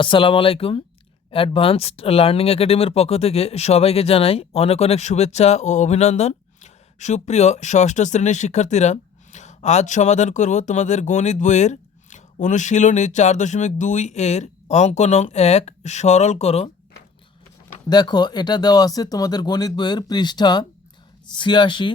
আসসালামু আলাইকুম। Advanced learning একাডেমির পক্ষ থেকে সবাইকে জানাই অনেক অনেক শুভেচ্ছা ও অভিনন্দন। সুপ্রিয় ষষ্ঠ শ্রেণীর শিক্ষার্থীরা, আজ সমাধান করব তোমাদের গণিত বইয়ের অনুশীলনী 4.2 এর অঙ্ক নং 1 সরল করো। দেখো, এটা দেওয়া আছে তোমাদের গণিত বইয়ের পৃষ্ঠা 86।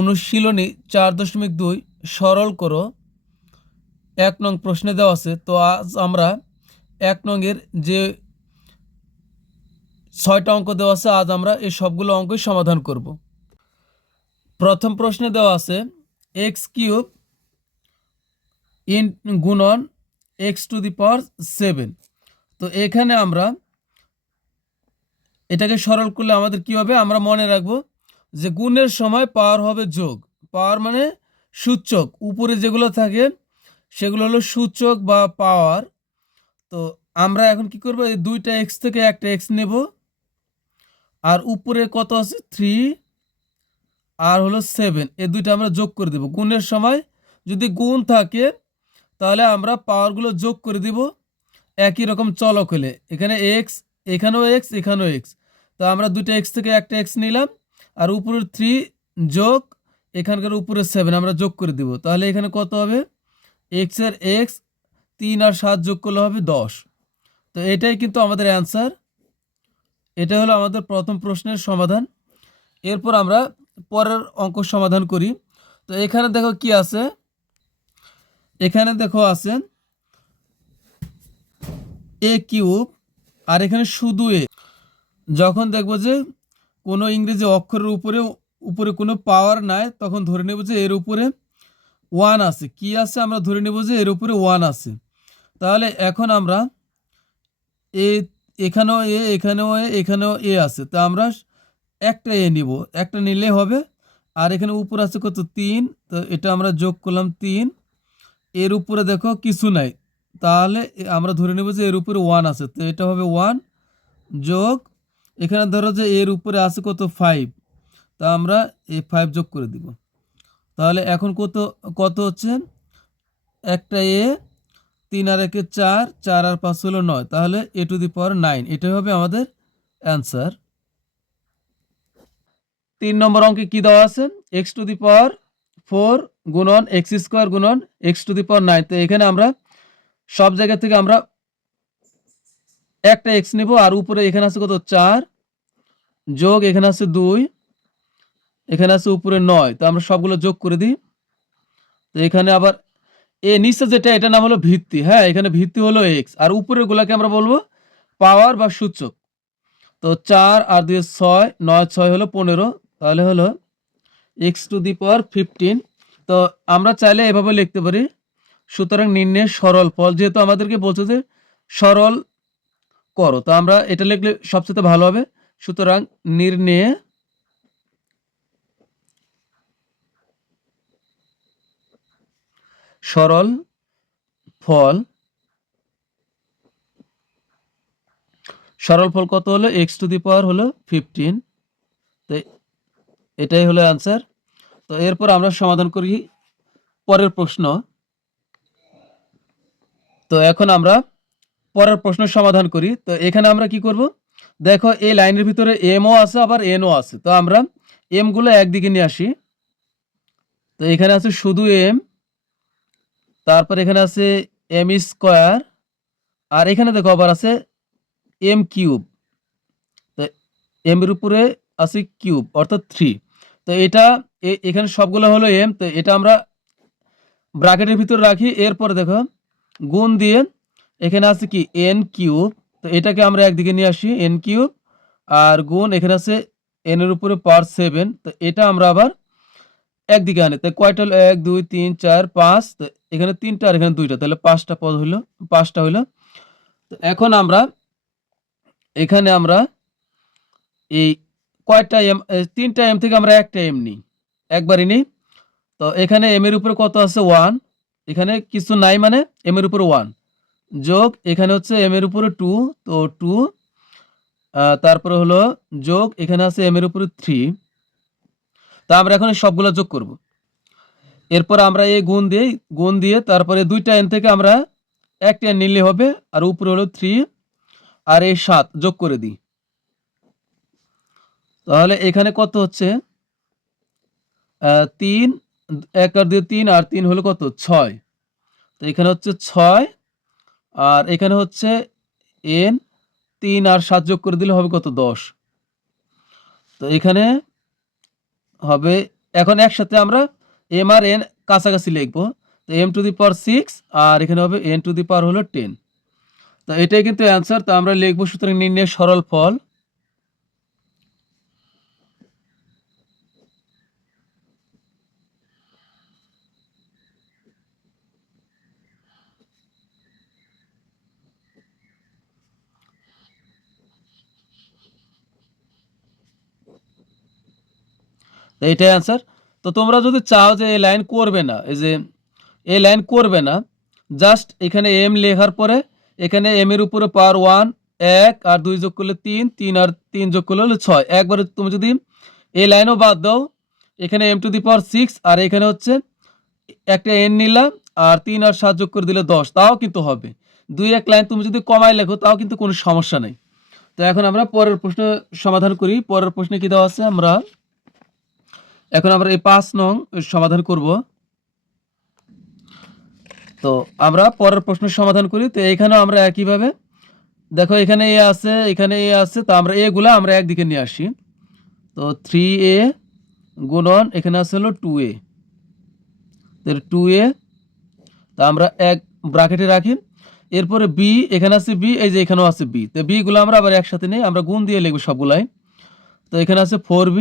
অনুশীলনী 4.2 সরল করো 1 নং প্রশ্নে দেওয়া আছে। তো আজ আমরা 1 নংয়ের যে 6টা অঙ্ক দেওয়া আছে, আজ আমরা এই সবগুলো অঙ্কই সমাধান করব। প্রথম প্রশ্নে দেওয়া আছে x³ গুণন x⁴। তো এখানে আমরা এটাকে সরল করলে আমাদের কি হবে, আমরা মনে রাখবো যে গুণের সময় পাওয়ার হবে যোগ। পাওয়ার মানে সূচক, উপরে যেগুলো থাকে সেগুলো হলো সূচক বা পাওয়ার। তো আমরা এখন কি করব, এই দুইটা এক্স থেকে একটা এক্স নেব, আর উপরে কত আছে 3 আর হলো 7, এই দুইটা আমরা যোগ করে দেব। গুণের সময় যদি গুণ থাকে তাহলে আমরা পাওয়ারগুলো যোগ করে দিব একই রকম চলক হলে। এখানে এক্স, এখানেও এক্স, এখানেও এক্স। তো আমরা দুইটা এক্স থেকে একটা এক্স নিলাম, আর উপরের 3 যোগ এখানকার উপরে 7 আমরা যোগ করে দিব। তাহলে এখানে কত হবে, এক্সের এক্স 3 আর 7 যোগ করলে হবে 10। তো এটাই কিন্তু আমাদের অ্যান্সার। এটা হলো আমাদের প্রথম প্রশ্নের সমাধান। এরপর আমরা পরের অঙ্ক সমাধান করি। তো এখানে দেখো কি আছে, এখানে দেখো আছে a³ আর এখানে শুধু এ। যখন দেখবো যে কোনো ইংরেজি অক্ষরের উপরে উপরে কোনো পাওয়ার নাই, তখন ধরে নেব যে এর উপরে 1 আছে। কি আছে, আমরা ধরে নেব যে এর উপরে 1 আছে। তাহলে এখন আমরা এখানেও এ, এখানেও এ, এখানেও এ আছে। তা আমরা একটা এ নিব, একটা নিলে হবে। আর এখানে উপর আছে কত 3, তো এটা আমরা যোগ করলাম 3। এর উপরে দেখো কিছু নাই, তাহলে আমরা ধরে নেব যে এর উপরে 1 আছে। তো এটা হবে 1 যোগ, এখানে ধরো যে এর উপরে আছে কত 5, তা আমরা এই 5 যোগ করে দিব। তাহলে এখন কত কত হচ্ছে, একটা এ, 3 আর 1 4, 4 আর 5 হলো 9, তাহলে a⁴ 9। এটাই হবে আমাদের অ্যান্সার। 3 নম্বর অঙ্কে কি দেওয়া আছে, x⁴ গুণন x² গুণন x⁹ তো এখানে আমরা সব জায়গা থেকে আমরা একটা এক্স নেব, আর উপরে এখানে আছে কত 4 যোগ এখানে আছে 2, এখানে আছে উপরে 9। তো আমরা সবগুলো যোগ করে দিই। তো এখানে আবার এ নিচে যেটা, এটা নাম হলো ভিত্তি। হ্যাঁ, এখানে ভিত্তি হলো এক্স, আর উপরের গুলাকে আমরা বলবো পাওয়ার বা সূচক। তো 4 আর 2 6, 9 6 হলো 15, তাহলে হলো x⁵। তো আমরা চাইলে এভাবে লিখতে পারি, সুতরাং নির্ণয়ের সরল ফল, যেহেতু আমাদেরকে বলছে যে সরল করো, তো আমরা এটা লিখলে সবচেয়ে ভালো হবে। সুতরাং নির্ণয়ে সরল ফল, সরল ফল কত হলো, x⁴ হলো 15। তো এটাই হলো অ্যান্সার। তো এরপর আমরা সমাধান করি পরের প্রশ্ন। তো এখন আমরা পরের প্রশ্ন সমাধান করি। তো এখানে আমরা কি করব, দেখো এই লাইনের ভিতরে এমও আছে আবার এনও আছে। তো আমরা এম গুলো একদিকে নিয়ে আসি। তো এখানে আছে শুধু এম, তারপর এখানে আছে m², আর এখানে দেখো আবার আছে m³। তো এম এর উপরে আছে কিউব অর্থাৎ 3। তো এটা এখানে সবগুলো হলো এম, তো এটা আমরা ব্র্যাকেটের ভিতরে রাখি। এরপর দেখো গুণ দিয়ে এখানে আছে কি n³। তো এটাকে আমরা একদিকে নিয়ে আসি n³, আর গুণ এখানে আছে n এর উপরে পাওয়ার 7। তো এটা আমরা আবার একদিকে আনি। তাই কয়টা হলো, 1 2 3 4 5। তো এখানে 3টা আর এখানে 2টা, তাহলে 5টা পদ হইলো, 5টা হইলো। তো এখন আমরা এখানে আমরা এই কয়টা এম, 3টা এম থেকে আমরা একটা এম নিই, একবারই নিই। তো এখানে এম এর উপরে কত আছে 1, এখানে কিছু নাই মানে এম এর উপরে 1 যোগ এখানে হচ্ছে এম এর উপরে 2, তো 2, তারপরে হলো যোগ এখানে আছে এম এর উপরে 3। তা আমরা এখন সবগুলো যোগ করব। এরপর আমরা এই গুণ দিয়ে তারপরে 2টা এন থেকে আমরা একটা নিলে হবে, আর উপরে হলো 3 আর এই 7 যোগ করে দিই। তাহলে এখানে কত হচ্ছে 3, 1 আর 2 3, আর 3 হলো কত 6। তো এখানে হচ্ছে 6, আর এখানে হচ্ছে n, 3 আর 7 যোগ করে দিলে হবে কত 10। তো এখানে হবে, এখন একসাথে আমরা m আর n কাছাকাছি লিখবো। তো m টু দি পাওয়ার 6, আর এখানে হবে n টু দি পাওয়ার হলো 10। তো এটাই কিন্তু অ্যান্সার। তো আমরা লিখবো, সুতরাং নির্ণয়ের সরল ফল। তো এটাই অ্যান্সার। তো তোমরা যদি চাও যে এই লাইন করবে না, এই যে এই লাইন করবে না, জাস্ট এখানে m লেখার পরে এখানে m এর উপরে পাওয়ার 1, 1 আর 2 যোগ করলে 3, 3 আর 3 যোগ করলে হলো 6। একবারে তুমি যদি এই লাইনও বাদ দাও, এখানে m টু দি পাওয়ার 6, আর এখানে হচ্ছে একটা n নিলাম, আর 3 আর 7 যোগ করে দিলে 10, তাও কিন্তু হবে। 2-1 লাইন তুমি যদি কমায় লেখো তাও কিন্তু কোনো সমস্যা নেই। তো এখন আমরা পরের প্রশ্ন সমাধান করি। পরের প্রশ্নে কি দেওয়া আছে, এখন আমরা এই 5 নং সমাধান করব। তো আমরা পরের প্রশ্ন সমাধান করি। তো এখানেও আমরা একইভাবে, দেখো এখানে এ আছে, এখানে এ আছে, তো আমরা এগুলা আমরা একদিকে নিয়ে আসি। তো 3a গুণন এখানে আছে হলো 2a, 2a, তা আমরা এক ব্র্যাকেটে রাখি। এরপরে b, এখানে আছে b, এই যে এখানেও আছে b, তো b গুলো আমরা আবার একসাথে নেই, আমরা গুণ দিয়ে লিখব সবগুলাই। তো এখানে আছে 4b,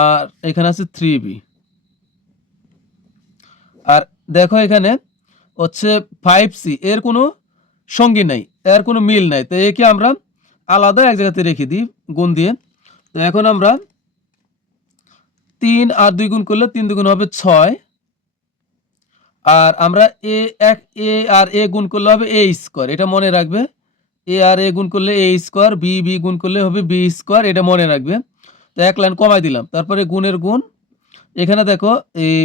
আর এখানে আছে 3b। আর দেখো এখানে হচ্ছে 5c, এর কোনো সঙ্গী নাই, এর কোনো মিল নাই, তো একে আমরা আলাদা এক জায়গাতে রেখে দিই গুণ দিয়ে। তো এখন আমরা 3 আর 2 গুণ করলে 3 দুগুণ হবে 6, আর আমরা এ আর এ গুণ করলে হবে এ স্কোয়ার, এটা মনে রাখবে। এ আর এ গুণ করলে এ স্কোয়ার, বি গুণ করলে হবে বি স্কোয়ার, এটা মনে রাখবে। তো এক লাইন কমাই দিলাম, তারপরে গুণের গুণ। এখানে দেখো এই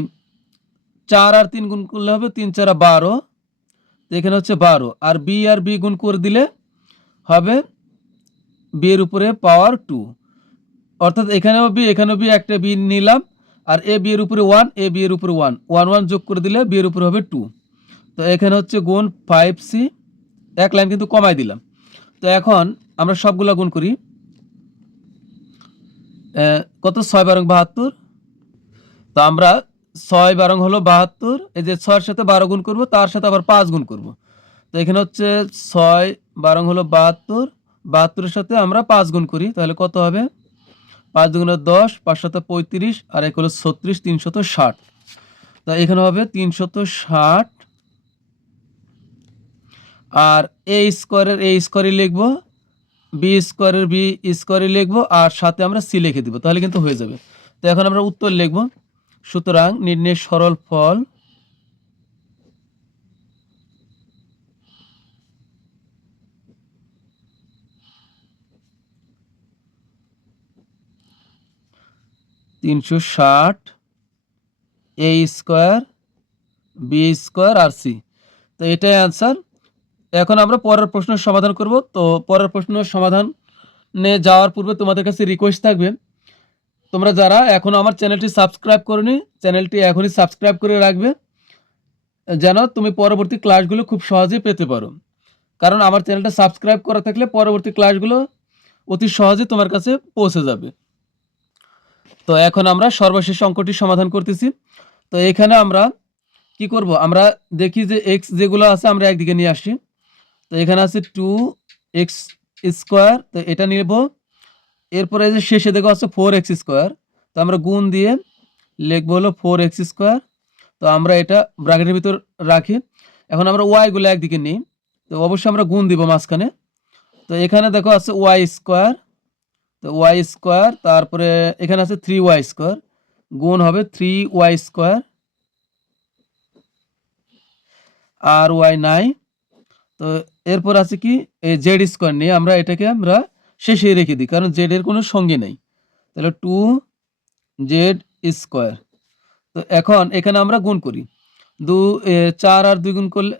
4 আর 3 গুণ করলে হবে 3 4 12, তো এখানে হচ্ছে 12, আর বি গুণ করে দিলে হবে বি এর উপরে পাওয়ার 2, অর্থাৎ এখানেও বি এখানেও বি, একটা বি নিলাম, আর এ বি এর উপরে 1, এ বি এর উপরে 1, 1 1 যোগ করে দিলে বি এর উপরে হবে 2। তো এখানে হচ্ছে গুণ 5c, এক লাইন কিন্তু কমাই দিলাম। তো এখন আমরা সবগুলা গুণ করি। কত 6 বারং 72, তো আমরা 6 বারং হলো 72, এই যে 6 এর সাথে 12 গুণ করব, তার সাথে আবার 5 গুণ করব। তো এখানে হচ্ছে 6 বারং হলো 72, 72 এর সাথে আমরা 5 গুণ করি, তাহলে কত হবে 5 দুগুণে 10, 5 সাথে 35, আর এক হলো 36, 360। তা এখানে হবে 360, আর এ স্কোয়ারের এ স্কোয়ারই লিখবো, বি স্কোয়ারের বি স্কোয়ারই লিখবো, আর সাথে আমরা সি লিখে দিব, তাহলে কিন্তু হয়ে যাবে। তো এখন আমরা উত্তর লিখব। সুতরাং নির্ণয়ের সরল ফল (360) এ স্কোয়ার, বি স্কোয়ার আর সি। তো এটাই অ্যান্সার। এখন আমরা পরের প্রশ্নের সমাধান করব। তো পরের প্রশ্নের সমাধানে যাওয়ার পূর্বে তোমাদের কাছে রিকোয়েস্ট থাকবে, তোমরা যারা এখনো আমার চ্যানেলটি সাবস্ক্রাইব করোনি, চ্যানেলটি এখনই সাবস্ক্রাইব করে রাখবে, যেন তুমি পরবর্তী ক্লাসগুলো খুব সহজেই পেতে পারো। কারণ আমার চ্যানেলটা সাবস্ক্রাইব করা থাকলে পরবর্তী ক্লাসগুলো অতি সহজে তোমার কাছে পৌঁছে যাবে। তো এখন আমরা সর্বশেষ অঙ্কটি সমাধান করতেছি। তো এখানে আমরা কি করব, আমরা দেখি যে এক্স যেগুলো আছে আমরা একদিকে নিয়ে আসি। তো এখানে আছে 2x স্কোয়ার, তো এটা নেব। এরপরে যে শেষে দেখো আছে 4x স্কোয়ার, তো আমরা গুণ দিয়ে লিখবো হলো 4x স্কোয়ার। তো আমরা এটা ব্র্যাকেটের ভিতর রাখি। এখন আমরা ওয়াই গুলো একদিকে নিই, তো অবশ্যই আমরা গুণ দিব মাঝখানে। তো এখানে দেখো আছে ওয়াই স্কোয়ার, তো ওয়াই স্কোয়ার, তারপরে এখানে আছে 3y স্কোয়ার, গুণ হবে 3y স্কোয়ার, আর ওয়াই নাই। তো এরপর আছে কি এই জেড স্কোয়ার নিয়ে আমরা এটাকে আমরা শেষে রেখে দিই, কারণ জেড এর কোনো সঙ্গী নেই। তাহলে 2z স্কোয়ার। তো এখন এখানে আমরা গুণ করি, 4 আর 2 গুণ করলে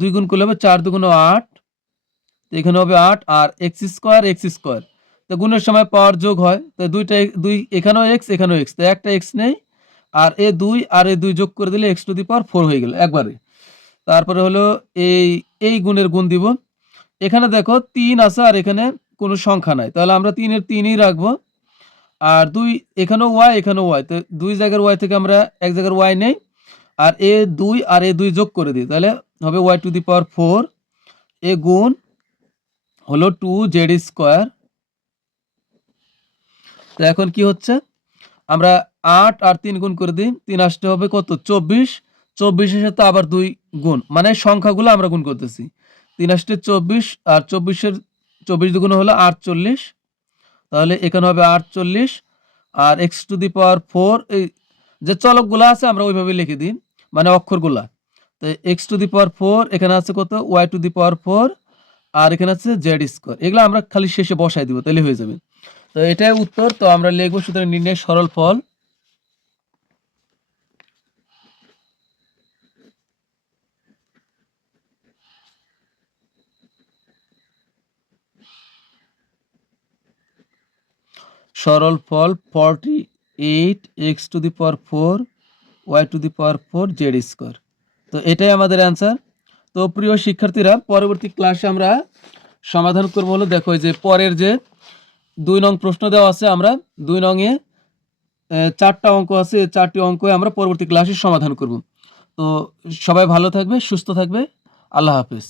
2 গুণ করলে হবে 4 দুগুণ 8, তো এখানে হবে 8 আর এক্স স্কোয়ার, তো গুণের সময় পাওয়ার যোগ হয়, তো দুই এখানেও এক্স, তো একটা এক্স নেই, আর এ 2 আর এ 2 যোগ করে দিলে এক্স টু দি পাওয়ার 4 হয়ে গেল একবারে। তারপরে হলো এই গুণের গুণ দিব। এখানে দেখো 3 আছে আর এখানে কোনো সংখ্যা নাই, তাহলে আমরা 3 এর 3ই রাখবো। আর 2 এখানেও ওয়াই, তো 2 জায়গার ওয়াই থেকে আমরা এক জায়গার ওয়াই নেই, আর এ 2 আর এ 2 যোগ করে দিই, তাহলে হবে ওয়াই টু দি পাওয়ার 4 এ গুণ হলো 2 জেড স্কোয়ার। তো এখন কি হচ্ছে, আমরা 8 আর 3 গুণ করে দিই, 3 আসতে হবে কত 24, 24-এর সাথে আবার 2 গুণ, মানে সংখ্যাগুলো আমরা গুণ করতেছি। 3 আসতে 24 আর 24-এর 24 দুগুণ হলো 48, তাহলে এখানে হবে 48 আর এক্স টু দি পাওয়ার 4, এই যে চলকগুলো আছে আমরা ওইভাবে লিখে দিই, মানে অক্ষরগুলা। তো এক্স টু দি পাওয়ার 4 এখানে আছে কত ওয়াই টু দি পাওয়ার 4 আর এখানে আছে জেড স্কোয়ার, এগুলো আমরা খালি শেষে বসাই দিব, তাহলে হয়ে যাবে। তো এটাই উত্তর, তো আমরা লিখবো সুতরাং নির্ণয় সরল ফল। সরল ফল 48 x to the power 4 y to the power 4 z square. তো এটাই আমাদের অ্যান্সার। তো প্রিয় শিক্ষার্থীরা, পরবর্তী ক্লাসে আমরা সমাধান করবো হলো, দেখো যে পরের যে 2 নং প্রশ্ন দেওয়া আছে, আমরা 2 নংয়ে 4টা অঙ্ক আছে, 4টি অঙ্ক আমরা পরবর্তী ক্লাসে সমাধান করব। তো সবাই ভালো থাকবে, সুস্থ থাকবে, আল্লাহ হাফেজ।